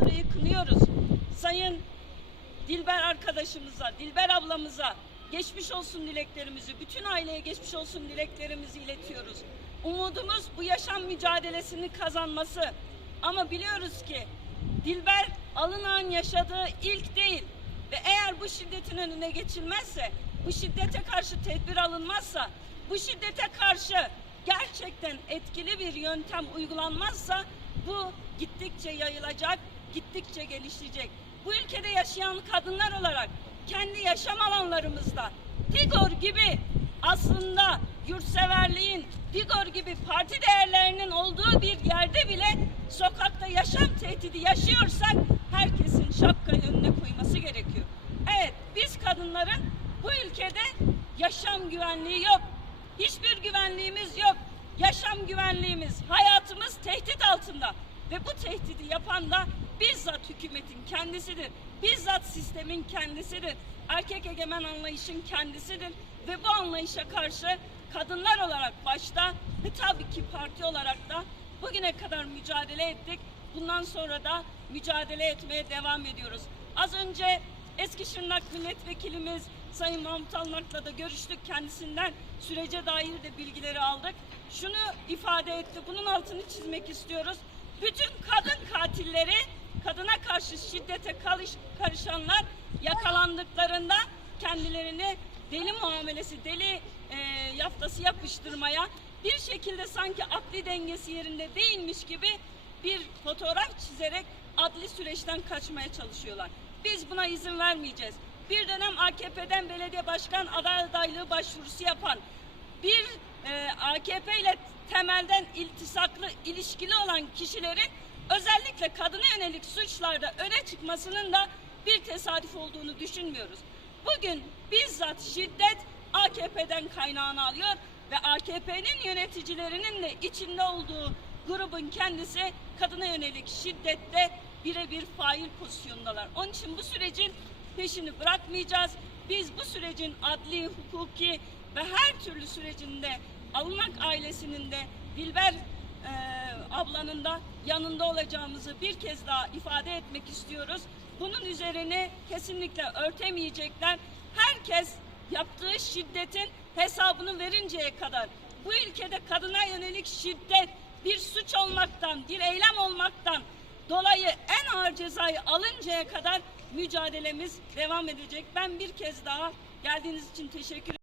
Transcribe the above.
saldırıyı kınıyoruz. Sayın Dilber arkadaşımıza, Dilber ablamıza geçmiş olsun dileklerimizi, bütün aileye geçmiş olsun dileklerimizi iletiyoruz. Umudumuz bu yaşam mücadelesini kazanması. Ama biliyoruz ki Dilber alınan yaşadığı ilk değil ve eğer bu şiddetin önüne geçilmezse, bu şiddete karşı tedbir alınmazsa, bu şiddete karşı gerçekten etkili bir yöntem uygulanmazsa bu gittikçe yayılacak, gittikçe gelişecek. Bu ülkede yaşayan kadınlar olarak kendi yaşam alanlarımızda Digor gibi aslında yurtseverliğin, Digor gibi parti değerlerinin olduğu bir yerde bile sokakta yaşam tehdidi yaşıyorsak herkesin şapkayı önüne koyması gerekiyor. Evet biz kadınların bu ülkede yaşam güvenliği yok. Hiçbir güvenliğimiz yok. Yaşam güvenliğimiz, hayatımız tehdit altında. Ve bu tehdidi yapan da bizzat hükümetin kendisidir. Bizzat sistemin kendisidir. Erkek egemen anlayışın kendisidir. Ve bu anlayışa karşı kadınlar olarak başta ve tabii ki parti olarak da bugüne kadar mücadele ettik. Bundan sonra da mücadele etmeye devam ediyoruz. Az önce Eskişehir'nak milletvekilimiz Sayın Mahmut Almak'la da görüştük. Kendisinden sürece dair de bilgileri aldık. Şunu ifade etti. Bunun altını çizmek istiyoruz. Bütün kadın katilleri, kadına karşı şiddete karış, karışanlar yakalandıklarında kendilerini deli muamelesi, deli e, yaftası yapıştırmaya bir şekilde sanki akli dengesi yerinde değilmiş gibi bir fotoğraf çizerek adli süreçten kaçmaya çalışıyorlar. Biz buna izin vermeyeceğiz. Bir dönem AKP'den belediye başkan aday adaylığı başvurusu yapan, bir e, AKP ile temelden iltisaklı, ilişkili olan kişilerin özellikle kadına yönelik suçlarda öne çıkmasının da bir tesadüf olduğunu düşünmüyoruz. Bugün bizzat şiddet AKP'den kaynağını alıyor ve AKP'nin yöneticilerinin de içinde olduğu grubun kendisi kadına yönelik şiddette birebir fail pozisyondalar. Onun için bu sürecin peşini bırakmayacağız. Biz bu sürecin adli, hukuki ve her türlü sürecinde Alınak ailesinin de Dilber e, ablanın da yanında olacağımızı bir kez daha ifade etmek istiyoruz. Bunun üzerine kesinlikle örtemeyecekler. Herkes yaptığı şiddetin hesabını verinceye kadar bu ülkede kadına yönelik şiddet bir suç olmaktan, bir eylem olmaktan dolayı en ağır cezayı alıncaya kadar mücadelemiz devam edecek. Ben bir kez daha geldiğiniz için teşekkür